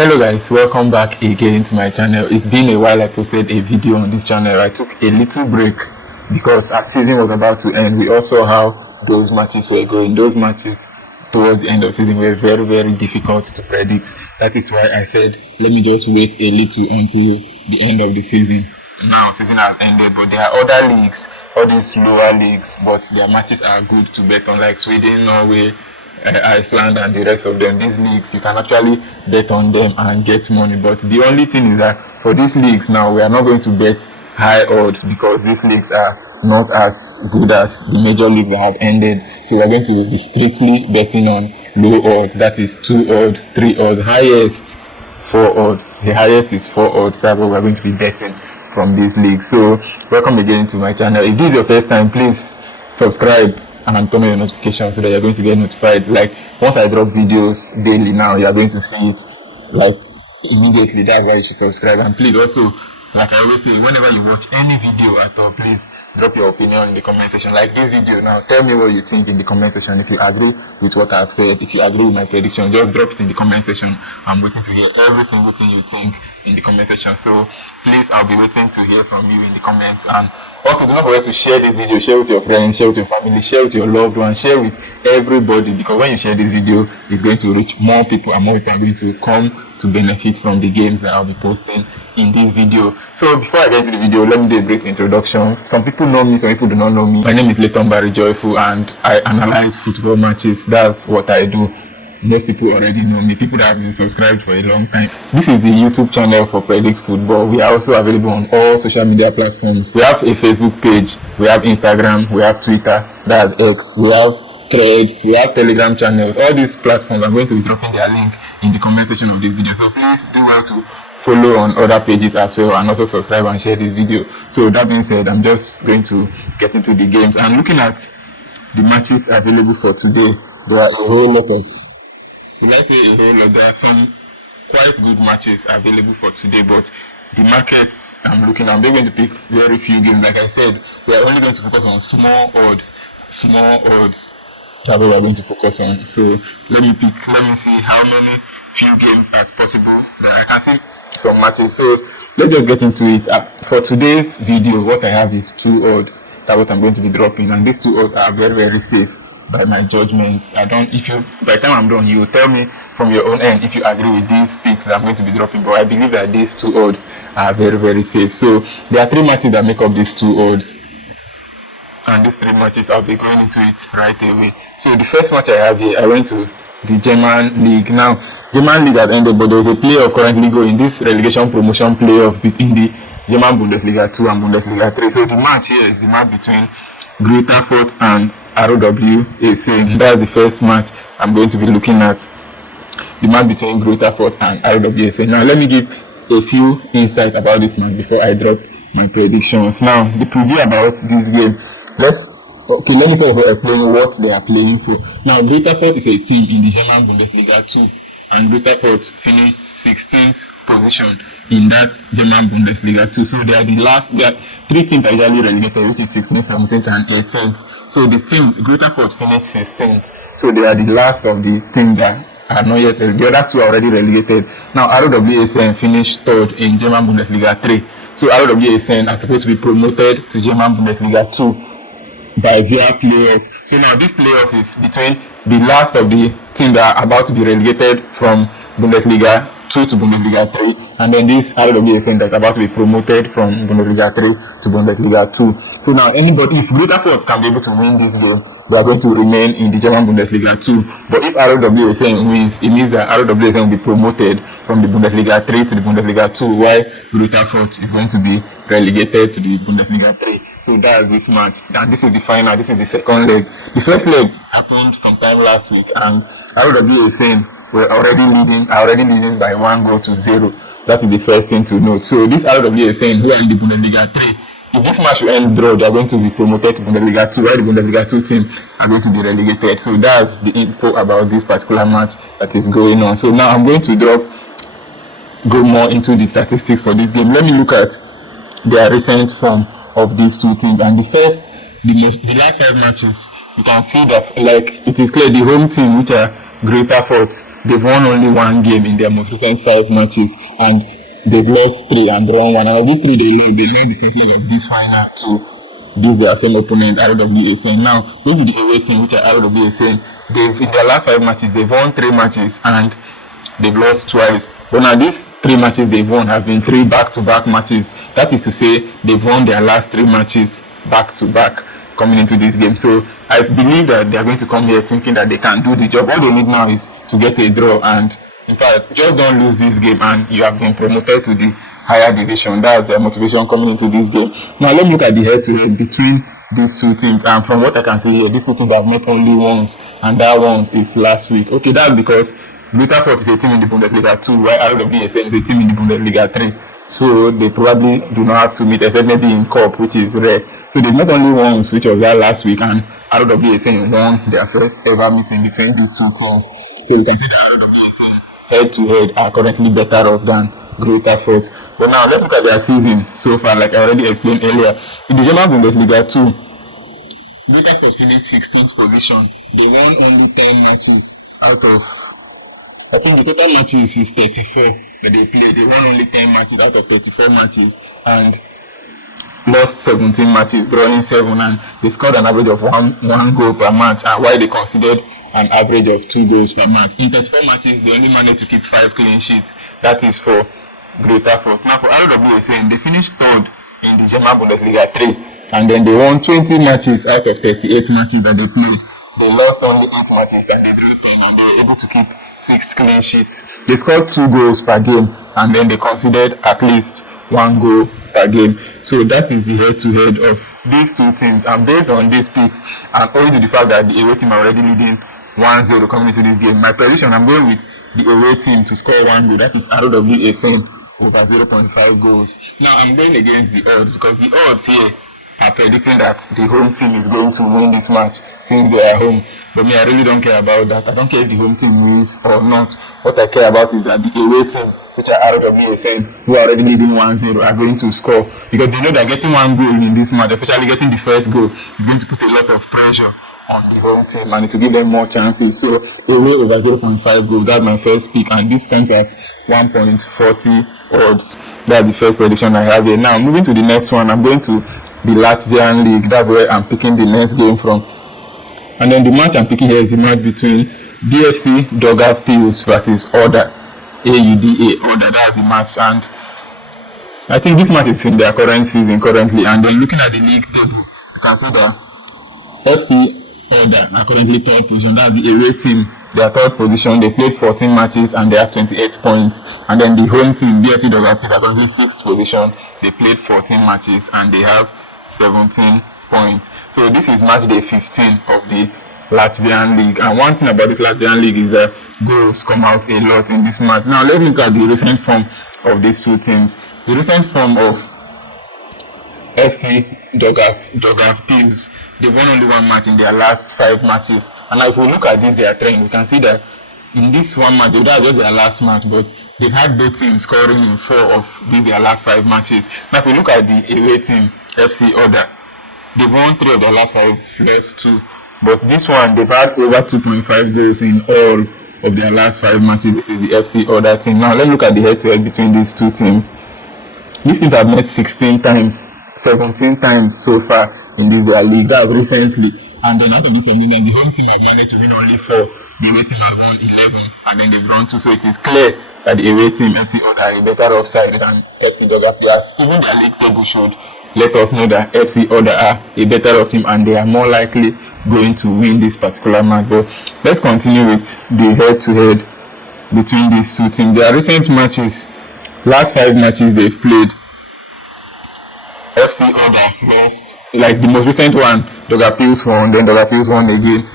Hello guys, welcome back again to my channel. It's been a while I posted a video on this channel. I took a little break because our season was about to end. We also saw how those matches were going. Those matches towards the end of the season were very difficult to predict. That is why I said let me just wait a little until the end of the season. Now season has ended, but there are other leagues, all these lower leagues, but their matches are good to bet on, like Sweden, Norway, Iceland and the rest of them. These leagues you can actually bet on them and get money, but the only thing is that for these leagues now we are not going to bet high odds because these leagues are not as good as the major leagues that have ended. So we are going to be strictly betting on low odds, that is 2 odds, 3 odds, highest 4 odds. The highest is 4 odds. That's what we are going to be betting from this league. So welcome again to my channel. If this is your first time, please subscribe and turn on your notifications so that you're going to get notified. Like once I drop videos daily now, you're going to see it like immediately. That's why you should subscribe. And please also, like I always say, whenever you watch any video at all, please drop your opinion in the comment section. Like this video now, tell me what you think in the comment section. If you agree with what I've said, if you agree with my prediction, just drop it in the comment section. I'm waiting to hear every single thing you think in the comment section. So please, I'll be waiting to hear from you in the comments. And also, do not forget to share this video, share with your friends, share with your family, share with your loved ones, share with everybody, because when you share this video, it's going to reach more people and more people are going to come to benefit from the games that I'll be posting in this video. So before I get into the video, let me do a brief introduction. Some people know me, some people do not know me. My name is Leighton Barry Joyful and I analyze football matches. That's what I do. Most people already know me, people that have been subscribed for a long time. This is the YouTube channel for Predict Football. We are also available on all social media platforms. We have a Facebook page, we have Instagram, we have Twitter, that's X, we have Threads, we have Telegram channels. All these platforms, I'm going to be dropping their link in the comment section of this video. So please do well to follow on other pages as well and also subscribe and share this video. So that being said, I'm just going to get into the games. And looking at the matches available for today, there are a whole lot of, will I say a whole lot, there are some quite good matches available for today, but the markets I'm looking at, they're going to pick very few games. Like I said, we are only going to focus on small odds. That's what we're going to focus on. So let me see how many few games as possible that I can see some matches. So let's just get into it. For today's video, what I have is 2 odds. That's what I'm going to be dropping, and these 2 odds are very safe by my judgments. By the time I'm done, you will tell me from your own end if you agree with these picks that I'm going to be dropping. But I believe that these 2 odds are very safe. So there are 3 matches that make up these 2 odds, and these 3 matches I'll be going into it right away. So the first match I have here, I went to the German League. Now German League has ended, but there is a playoff currently going, this relegation promotion playoff between the German Bundesliga 2 and Bundesliga 3. So the match here is the match between Greuther Fürth and ROW Essen. That's the first match I'm going to be looking at, the match between Greuther Fürth and ROW Essen. Now let me give a few insights about this match before I drop my predictions. Now the preview about this game, let me first explain what they are playing for. Now Greuther Fürth is a team in the German Bundesliga 2, and Greuther Fürth finished 16th position in that German Bundesliga 2. So they are 3 teams are usually relegated, which is 16th, 17th and 18th. So this team, Greuther Fürth, finished 16th. So they are the last of the teams that are not yet relegated. The other 2 are already relegated. Now ROW Essen finished 3rd in German Bundesliga 3. So ROW Essen are supposed to be promoted to German Bundesliga 2 by via playoff. So now this playoff is between the last of the teams that are about to be relegated from Bundesliga 2 to Bundesliga 3, and then this ROW Essen that are about to be promoted from Bundesliga 3 to Bundesliga 2. So now anybody, if Greuther Fürth can be able to win this game, they are going to remain in the German Bundesliga 2. But if ROW Essen wins, it means that ROW Essen will be promoted from the Bundesliga 3 to the Bundesliga 2, while Greuther Fürth is going to be relegated to the Bundesliga 3. So that's this match, and this is the final. This is the second leg. The first leg happened sometime last week, and ROW Essen were already leading by 1-0. That is the first thing to note. So this ROW Essen, who are in the Bundesliga 3, if this match will end draw, they are going to be promoted to Bundesliga 2, while the Bundesliga 2 team are going to be relegated. So that's the info about this particular match that is going on. So now I'm going to go more into the statistics for this game. Let me look at their recent form of these 2 teams. And the last 5 matches, you can see that, like, it is clear the home team, which are Greater Fort, they've won only one game in their most recent 5 matches, and they've lost 3 and drawn 1. And of these 3 they lost the first leg of this final to this their same opponent, RWASN. Now, going to the away team, which are RWASN, they've in their last 5 matches, they've won 3 matches and they've lost twice. But now these 3 matches they've won have been 3 back-to-back matches. That is to say, they've won their last 3 matches back-to-back coming into this game. So I believe that they are going to come here thinking that they can do the job. All they need now is to get a draw, and in fact, just don't lose this game and you have been promoted to the higher division. That's their motivation coming into this game. Now let me look at the head-to-head between these 2 teams, and from what I can see here, these 2 teams have met only once, and that once is last week. Okay, that's because Greater Fort is a team in the Bundesliga 2, while RWASN is a team in the Bundesliga 3. So they probably do not have to meet, except maybe in Cup, which is rare. So they met only once, which was that last week, and RWASN won their first ever meeting between these 2 teams. So we can see that RWASN head-to-head are currently better off than Greater Fort. But now let's look at their season so far, like I already explained earlier. In the German Bundesliga 2, Greater Fort finished 16th position. They won only 10 matches out of, I think the total matches is 34 that they played. They won only 10 matches out of 34 matches and lost 17 matches, drawing 7, and they scored an average of one goal per match, and while they considered an average of 2 goals per match. In 34 matches, they only managed to keep 5 clean sheets. That is for Greater Fort. Now for RWASN, they finished 3rd in the German Bundesliga 3, and then they won 20 matches out of 38 matches that they played. They lost only 8 matches and they drew 10, and they were able to keep 6 clean sheets. They scored 2 goals per game, and then they considered at least 1 goal per game. So that is the head-to-head of these 2 teams. And based on these picks, and owing to the fact that the away team are already leading 1-0 coming into this game, my prediction, I'm going with the away team to score 1 goal. That is RWASN over 0.5 goals. Now I'm going against the odds, because the odds here are predicting that the home team is going to win this match since they are home. But me, I really don't care about that. I don't care if the home team wins or not. What I care about is that the away team, which are RWASN, who are already leading 1-0, are going to score. Because they know that getting 1 goal in this match, especially getting the first goal, is going to put a lot of pressure on the home team and to give them more chances. So away over 0.5 goals, that's my first pick, and this comes at 1.40 odds. That's the first prediction I have here. Now moving to the next one, I'm going to the Latvian League. That's where I'm picking the next game from. And then the match I'm picking here is the match between BFC Daugavpils versus Order, AUDA Order. That's the match, and I think this match is in their current season currently. And then looking at the league table, you can see that FC Order are currently 3rd position. That's the away team. They are 3rd position. They played 14 matches and they have 28 points. And then the home team, BFC Daugavpils, are currently 6th position. They played 14 matches and they have 17 points. So this is match day 15 of the Latvian League. And one thing about this Latvian League is that goals come out a lot in this match. Now let's look at the recent form of these 2 teams. The recent form of FC Daugavpils, they've won only 1 match in their last 5 matches. And now if we look at this, their trend, we can see that in this 1 match, that was their last match, but they've had both teams scoring in 4 of their last 5 matches. Now if we look at the away team, FC Order, they've won 3 of their last 5, lost 2. But this one, they've had over 2.5 goals in all of their last 5 matches. This is the FC Order team. Now let's look at the head-to-head between these 2 teams. These teams have met 16 times, 17 times so far in this their league. That's recently. And then out of this 17, the home team have managed to win only 4. The away team has won 11, and then they've drawn 2. So it is clear that the away team, FC Order, are a better offside than FC Daugavpils. Even their league table should let us know that FC Order are a better off team and they are more likely going to win this particular match. But let's continue with the head-to-head between these 2 teams. Their recent matches, last 5 matches they've played, FC Order lost, like the most recent one, Daugavpils won, then Daugavpils won again.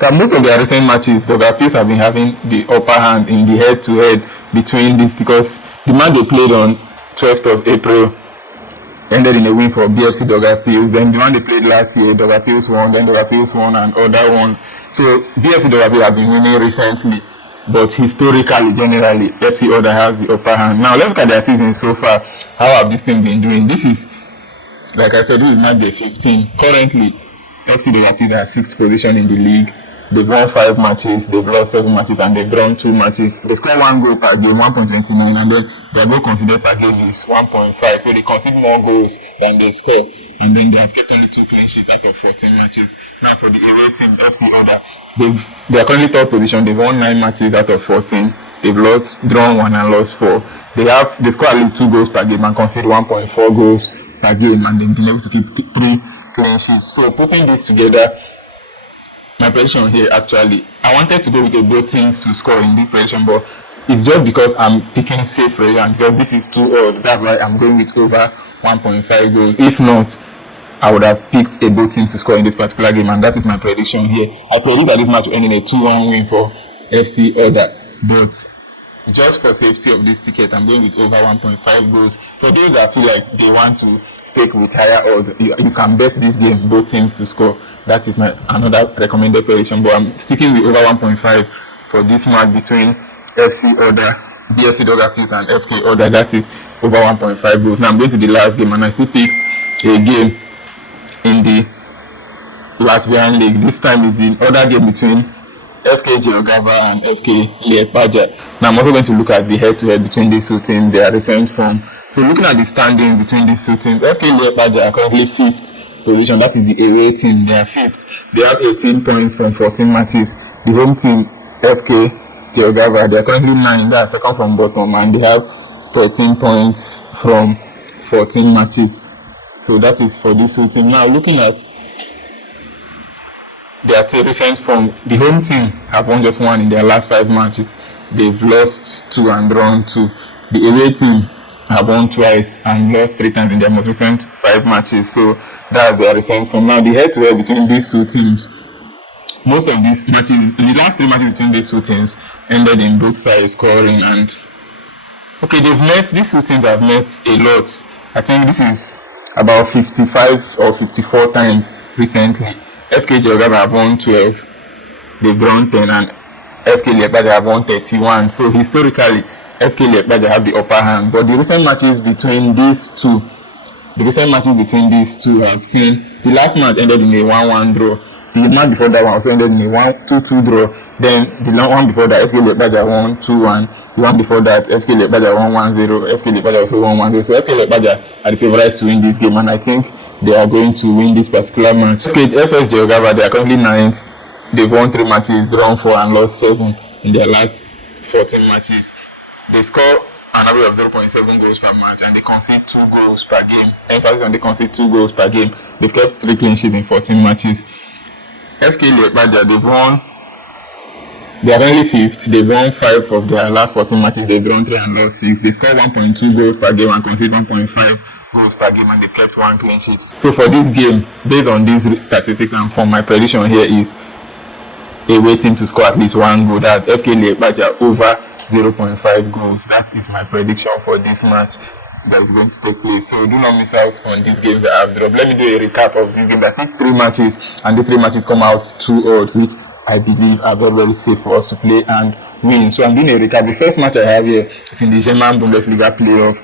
But most of their recent matches, Daugavpils have been having the upper hand in the head-to-head between this, because the match they played on 12th of April ended in a win for BFC Daugavpils. Then the one they played last year, Daugavpils won, then Daugavpils won and Order won. So BFC Daugavpils have been winning recently, but historically, generally, FC Order has the upper hand. Now let's look at their season so far. How have this team been doing? This is, like I said, this is match day 15. Currently, FC Liverpool are 6th position in the league. They've won 5 matches, they've lost 7 matches, and they've drawn 2 matches. They score 1 goal per game, 1.29, and then their goal conceded per game is 1.5. So they concede more goals than they score. And then they have kept only 2 clean sheets out of 14 matches. Now for the away team, FC Order, they are currently 3rd position. They've won 9 matches out of 14. They've drawn 1 and lost 4. They score at least 2 goals per game and concede 1.4 goals per game, and they've been able to keep 3 clean sheets. So putting this together, my prediction here, actually, I wanted to go with both teams to score in this prediction, but it's just because I'm picking safe for you, and because this is too odd, that's why I'm going with over 1.5 goals. If not, I would have picked both teams to score in this particular game, and that is my prediction here. I predict that this match will end in a 2-1 win for FC Order, but just for safety of this ticket, I'm going with over 1.5 goals. For those that feel like they want to stake with higher odds, you can bet this game both teams to score. That is my another recommended prediction, but I'm sticking with over 1.5 for this match between FC Order, BFC Liverpool, and FK Order. That is over 1.5 goals. Now I'm going to the last game, and I still picked a game in the Latvian league. This time is the other game between FK Jelgava and FK Liepāja. Now I'm also going to look at the head-to-head between these two teams, their recent form. So looking at the standing between these two teams, FK Liepāja are currently 5th position. That is the away team. They are 5th. They have 18 points from 14 matches. The home team, FK Jelgava, they are currently 9th. They are second from bottom, and they have 13 points from 14 matches. So that is for this two teams. Now looking at their recent form, the home team have won just 1 in their last 5 matches. They've lost 2 and drawn 2. The away team have won twice and lost 3 times in their most recent 5 matches. So that's their recent form. Now the head-to-head between these two teams, most of these matches, the last 3 matches between these two teams ended in both sides scoring. And okay, these two teams have met a lot. I think this is about 55 or 54 times recently. FK Jelgava have won 12, they've drawn 10, and FK Liepāja have won 31. So historically, FK Liepāja have the upper hand. But the recent matches between these two have seen the last match ended in a 1-1 draw. The match before that one also ended in a 2-2 draw. Then the one before that, FK Liepāja won 2-1. The one before that, FK Liepāja won 1-0. FK Liepāja also won 1-0. So FK Liepāja are the favorites to win this game, and I think they are going to win this particular match. FS Jelgava, they are currently 9th. They've won 3 matches, drawn 4 and lost 7 in their last 14 matches. They score an average of 0.7 goals per match, and they concede 2 goals per game. Emphasis on they concede 2 goals per game. They've kept 3 clean sheets in 14 matches. FK Liepāja, they are only 5th. They've won 5 of their last 14 matches. They've drawn 3 and lost 6. They score 1.2 goals per game and concede 1.5 goals per game, and they've kept 1 clean sheet. So for this game, based on these statistics and from my prediction here is a away team to score at least 1 goal. That FK Liepāja over 0.5 goals. That is my prediction for this match that is going to take place. So do not miss out on these games that I've dropped. Let me do a recap of this game. I think 3 matches, and the 3 matches come out 2 odds, which I believe are very, very safe for us to play and win. So I'm doing a recap. The first match I have here is in the German Bundesliga playoff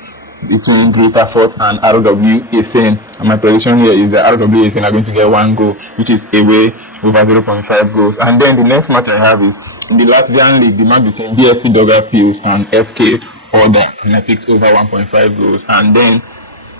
between Greater Fort and RW Essen, and my prediction here is that RW Essen are going to get 1 goal, which is away over 0.5 goals. And then the next match I have is in the Latvian league, the match between BFC Liverpool and FK Order, and I picked over 1.5 goals. And then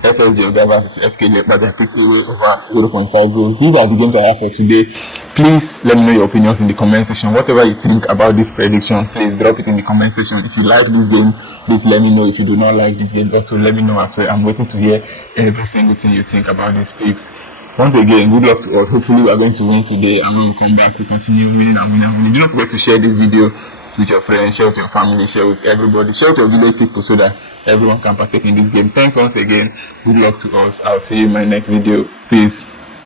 FS Jelgava versus FK Liepāja, I picked away over 0.5 goals. These are the games I have for today. Please let me know your opinions in the comment section. Whatever you think about this prediction, please drop it in the comment section. If you like this game, please let me know. If you do not like this game, also let me know as well. I'm waiting to hear every single thing you think about these picks. Once again, good luck to us. Hopefully we are going to win today, and when we come back, we continue winning and winning and winning. Do not forget to share this video with your friends, share with your family, share with everybody, share with your village people so that everyone can partake in this game. Thanks once again. Good luck to us. I'll see you in my next video. Peace.